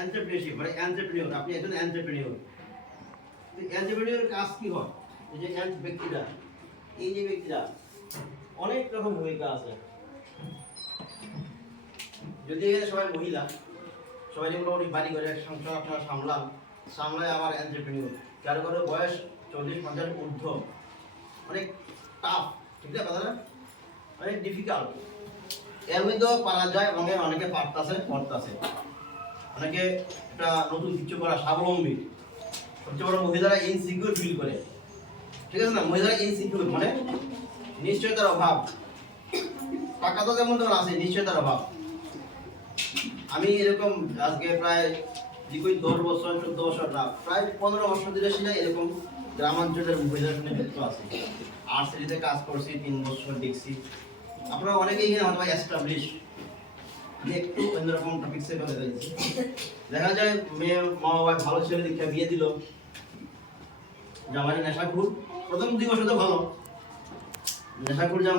Entrepreneurship মানে entrepreneur, আপনি একজন এন্টারপ্রেনিয়র। তো এন্টারপ্রেনিয়রের কাজ কি হয়? এই যে ব্যক্তিরা, এই যে ব্যক্তিরা অনেক রকম ভূমিকা আছে। যদি এখানে সবাই মহিলা, সবাই মোটামুটি বাড়ি করে সংসার আপনারা সামলায় আবার এন্টারপ্রেনিয়র, কারো কারো বয়স 40-50 ঊর্ধ্ব, অনেক টাফ, ঠিক আছে কথা না? অনেক ডিফিকাল্ট। এর মধ্যেও পারা যায় এবং অনেকে করতেছে, অনেকে একটা নতুন কিছু করা, স্বাবলম্বী। সবচেয়ে বড়, মহিলারা ইনসিকিউর ফিল করে, ঠিক আছে না? মহিলারা ইনসিকিউর মানে নিশ্চয়তার অভাব। টাকা তো যেমন তোমার আছে, নিশ্চয়তার অভাব। আমি এরকম আজকে প্রায় 10 বছর 14 বছর না, প্রায় 15 বছর ধরে সেটা এরকম গ্রামাঞ্চলের মহিলার সঙ্গে যুক্ত আছে। আর্টসিটিতে কাজ করছি 3 বছর দেখছি। আপনারা অনেকেই এখানে হয়তো এস্টাবলিশ, একটু অন্যরকম টপিক্সে বলে দিচ্ছি। দেখা যায় মেয়ে মা বাবা ভালো ছেলে দেখে বিয়ে দিল, জামাই নেশাখোর। প্রথম 2 বছর তো ভালো, নেশাখোর জামাই